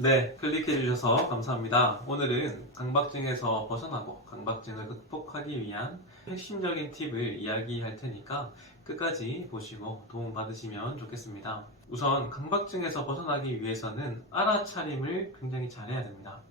네, 클릭해 주셔서 감사합니다. 오늘은 강박증에서 벗어나고 강박증을 극복하기 위한 핵심적인 팁을 이야기할 테니까 끝까지 보시고 도움 받으시면 좋겠습니다. 우선 강박증에서 벗어나기 위해서는 알아차림을 굉장히 잘해야 됩니다.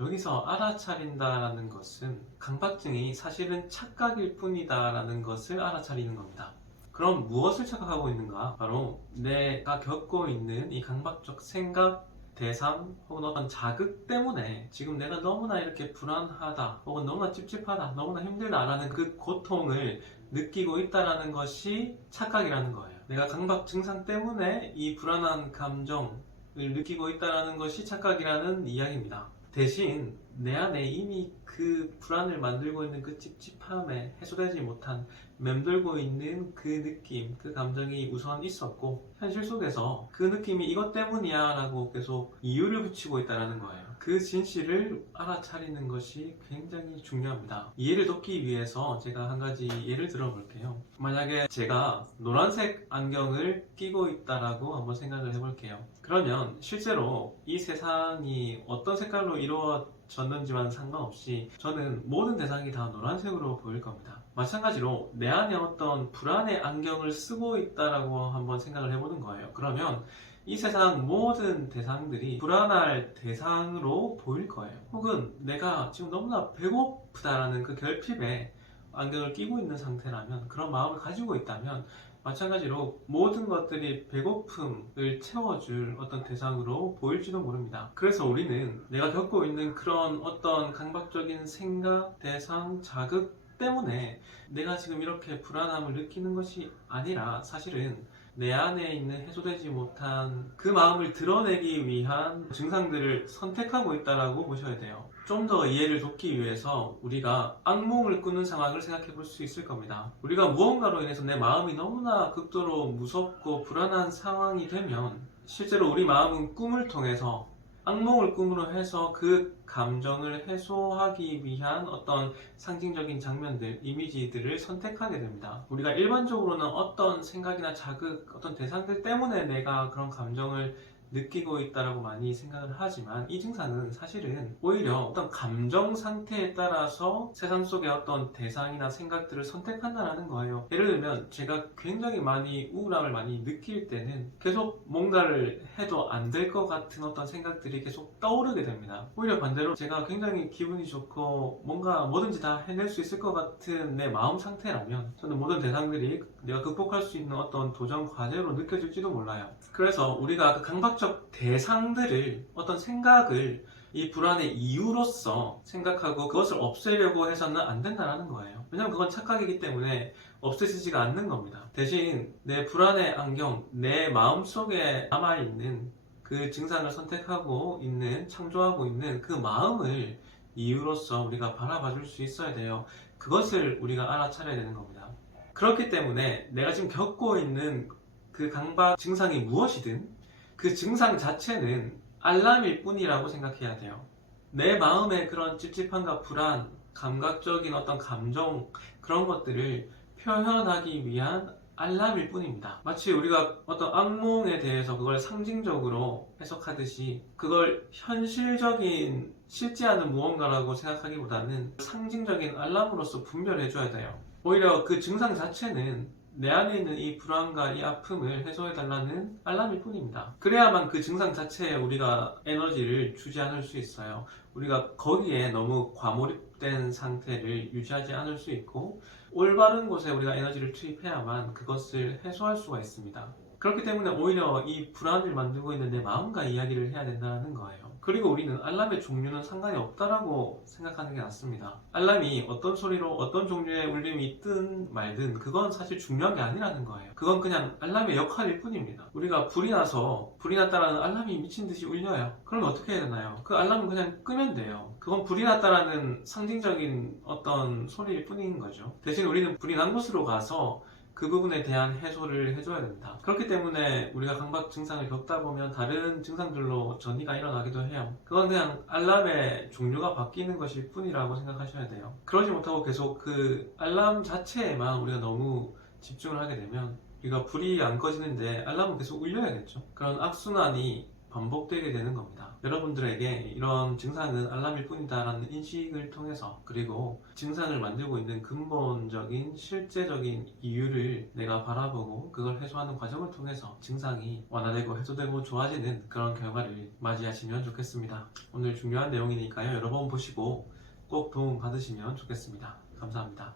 여기서 알아차린다라는 것은 강박증이 사실은 착각일 뿐이다라는 것을 알아차리는 겁니다. 그럼 무엇을 착각하고 있는가? 바로 내가 겪고 있는 이 강박적 생각, 대상 혹은 어떤 자극 때문에 지금 내가 너무나 이렇게 불안하다 혹은 너무나 찝찝하다 너무나 힘들다라는 그 고통을 느끼고 있다라는 것이 착각이라는 거예요. 내가 강박 증상 때문에 이 불안한 감정을 느끼고 있다라는 것이 착각이라는 이야기입니다. 대신 내 안에 이미 그 불안을 만들고 있는 그 찝찝함에 해소되지 못한 맴돌고 있는 그 느낌, 그 감정이 우선 있었고 현실 속에서 그 느낌이 이것 때문이야 라고 계속 이유를 붙이고 있다는 거예요. 그 진실을 알아차리는 것이 굉장히 중요합니다. 이해를 돕기 위해서 제가 한 가지 예를 들어 볼게요. 만약에 제가 노란색 안경을 끼고 있다라고 한번 생각을 해볼게요. 그러면 실제로 이 세상이 어떤 색깔로 이루어졌는지와는 상관없이 저는 모든 대상이 다 노란색으로 보일 겁니다. 마찬가지로 내 안에 어떤 불안의 안경을 쓰고 있다라고 한번 생각을 해보는 거예요. 그러면 이 세상 모든 대상들이 불안할 대상으로 보일 거예요. 혹은 내가 지금 너무나 배고프다라는 그 결핍에 안경을 끼고 있는 상태라면, 그런 마음을 가지고 있다면 마찬가지로 모든 것들이 배고픔을 채워줄 어떤 대상으로 보일지도 모릅니다. 그래서 우리는 내가 겪고 있는 그런 어떤 강박적인 생각, 대상, 자극 때문에 내가 지금 이렇게 불안함을 느끼는 것이 아니라 사실은 내 안에 있는 해소되지 못한 그 마음을 드러내기 위한 증상들을 선택하고 있다고 보셔야 돼요. 좀 더 이해를 돕기 위해서 우리가 악몽을 꾸는 상황을 생각해 볼 수 있을 겁니다. 우리가 무언가로 인해서 내 마음이 너무나 극도로 무섭고 불안한 상황이 되면 실제로 우리 마음은 꿈을 통해서 악몽을 꿈으로 해서 그 감정을 해소하기 위한 어떤 상징적인 장면들, 이미지들을 선택하게 됩니다. 우리가 일반적으로는 어떤 생각이나 자극, 어떤 대상들 때문에 내가 그런 감정을 느끼고 있다라고 많이 생각을 하지만 이 증상은 사실은 오히려 어떤 감정 상태에 따라서 세상 속의 어떤 대상이나 생각들을 선택한다는 거예요. 예를 들면 제가 굉장히 많이 우울함을 많이 느낄 때는 계속 뭔가를 해도 안 될 것 같은 어떤 생각들이 계속 떠오르게 됩니다. 오히려 반대로 제가 굉장히 기분이 좋고 뭔가 뭐든지 다 해낼 수 있을 것 같은 내 마음 상태라면 저는 모든 대상들이 내가 극복할 수 있는 어떤 도전 과제로 느껴질지도 몰라요. 그래서 우리가 그 강박적 대상들을, 어떤 생각을 이 불안의 이유로서 생각하고 그것을 없애려고 해서는 안 된다는 거예요. 왜냐면 그건 착각이기 때문에 없애지지가 않는 겁니다. 대신 내 불안의 안경, 내 마음속에 남아있는 그 증상을 선택하고 있는, 창조하고 있는 그 마음을 이유로서 우리가 바라봐 줄 수 있어야 돼요. 그것을 우리가 알아차려야 되는 겁니다. 그렇기 때문에 내가 지금 겪고 있는 그 강박 증상이 무엇이든 그 증상 자체는 알람일 뿐이라고 생각해야 돼요. 내 마음의 그런 찝찝함과 불안, 감각적인 어떤 감정, 그런 것들을 표현하기 위한 알람일 뿐입니다. 마치 우리가 어떤 악몽에 대해서 그걸 상징적으로 해석하듯이 그걸 현실적인 실제 하는 무언가라고 생각하기보다는 상징적인 알람으로서 분별해줘야 돼요. 오히려 그 증상 자체는 내 안에 있는 이 불안과 이 아픔을 해소해달라는 알람일 뿐입니다. 그래야만 그 증상 자체에 우리가 에너지를 주지 않을 수 있어요. 우리가 거기에 너무 과몰입된 상태를 유지하지 않을 수 있고 올바른 곳에 우리가 에너지를 투입해야만 그것을 해소할 수가 있습니다. 그렇기 때문에 오히려 이 불안을 만들고 있는 내 마음과 이야기를 해야 된다는 거예요. 그리고 우리는 알람의 종류는 상관이 없다라고 생각하는 게 낫습니다. 알람이 어떤 소리로 어떤 종류의 울림이 있든 말든 그건 사실 중요한 게 아니라는 거예요. 그건 그냥 알람의 역할일 뿐입니다. 우리가 불이 나서 불이 났다라는 알람이 미친 듯이 울려요. 그러면 어떻게 해야 되나요? 그 알람은 그냥 끄면 돼요. 그건 불이 났다라는 상징적인 어떤 소리일 뿐인 거죠. 대신 우리는 불이 난 곳으로 가서 그 부분에 대한 해소를 해줘야 된다. 그렇기 때문에 우리가 강박 증상을 겪다 보면 다른 증상들로 전이가 일어나기도 해요. 그건 그냥 알람의 종류가 바뀌는 것일 뿐이라고 생각하셔야 돼요. 그러지 못하고 계속 그 알람 자체에만 우리가 너무 집중을 하게 되면 우리가 불이 안 꺼지는데 알람은 계속 울려야겠죠. 그런 악순환이 반복되게 되는 겁니다. 여러분들에게 이런 증상은 알람일 뿐이다라는 인식을 통해서, 그리고 증상을 만들고 있는 근본적인 실제적인 이유를 내가 바라보고 그걸 해소하는 과정을 통해서 증상이 완화되고 해소되고 좋아지는 그런 결과를 맞이하시면 좋겠습니다. 오늘 중요한 내용이니까요. 여러 번 보시고 꼭 도움 받으시면 좋겠습니다. 감사합니다.